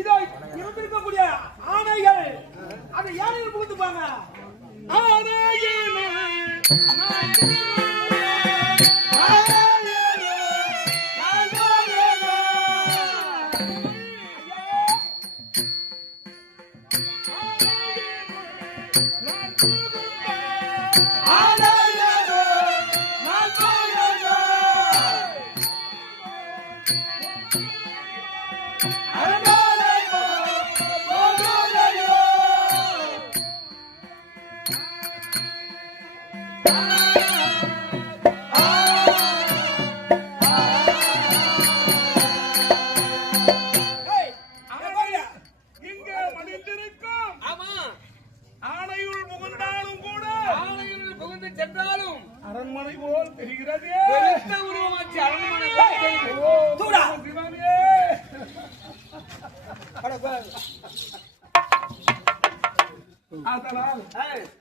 இதோ இருந்திருக்கக்கூடிய ஆணைகள் அதை யானையில் புகுந்துப்பாங்க. அரண்மனை போல் தெரிகிறது. அரண்மனை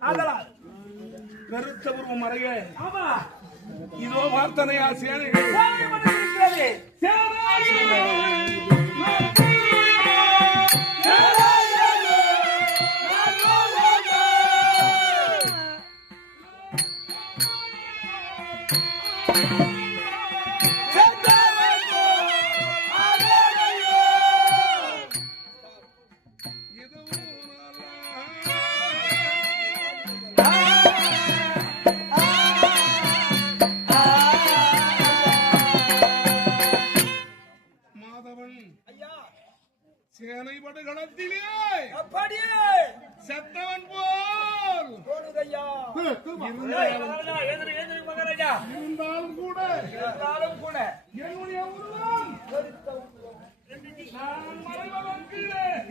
ஆதலால் கருத்த உருவம் அறைய இதோ வார்த்தனையா சேனைகள் சேனை படுகளத்திலே அப்படியே செத்தவன் போல் இருந்தாலும் கூட என்னுடைய உருவம் நான் மறைவதற்கு